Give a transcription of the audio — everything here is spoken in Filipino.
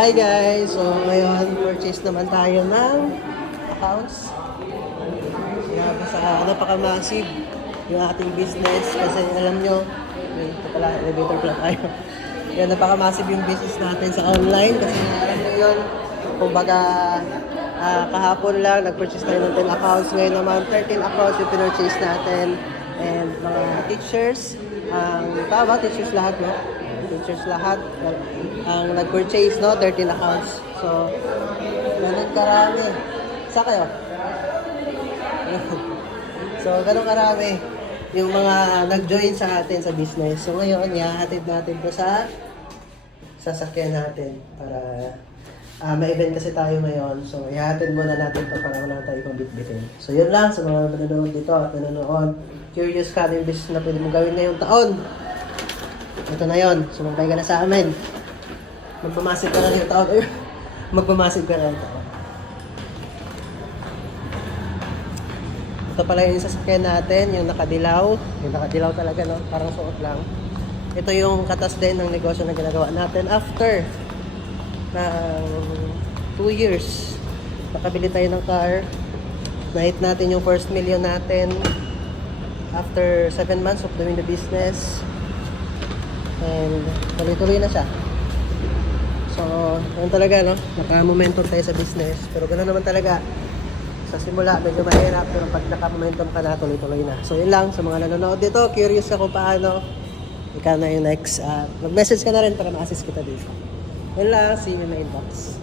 Hi guys! So ngayon, purchase naman tayo ng accounts. Kaya napaka-massive yung ating business kasi alam nyo, ito pala, elevator pala tayo. Yan, napaka-massive yung business natin sa online kasi alam nyo yun, kumbaga kahapon lang, nag-purchase tayo ng 10 accounts. Ngayon naman, 13 accounts yung pinurchase natin. And mga teachers, teachers lahat, no? Teachers lahat ang nag-purchase, no? 13 accounts. So, ganun karami. Saan kayo? So, ganun karami yung mga nag-join sa atin sa business. So, ngayon, ihahatid natin po sa sasakyan natin para may event kasi tayo ngayon. So, ihahatid muna natin ito para wala tayo pang bitbitin. So, yun lang sa mga nanonood dito at nanonood. Curious ka yung business na pwede mong gawin ngayong taon. Ito na yun. Sumabay ka na sa amin. Magpamasig ka na yung taon. Magpamasig ka na yung taon. Ito pala yung sasakyan natin, yung nakadilaw. Yung nakadilaw talaga, no? Parang suot lang. Ito yung katas din ng negosyo na ginagawa natin after 2 years. Nakabili tayo ng car. Na-hit natin yung first million natin after 7 months of doing the business. And tuloy-tuloy na siya. So, yun talaga, no? Naka-momentum tayo sa business. Pero gano'n naman talaga. Sa simula, medyo mahirap. Pero pag naka-momentum ka na, tuloy-tuloy na. So, yun lang. Sa mga nanonood dito, curious ka kung paano. Ikaw na yung next. Mag-message ka na rin para ma-assist kita dito. Yun lang. See you in my inbox.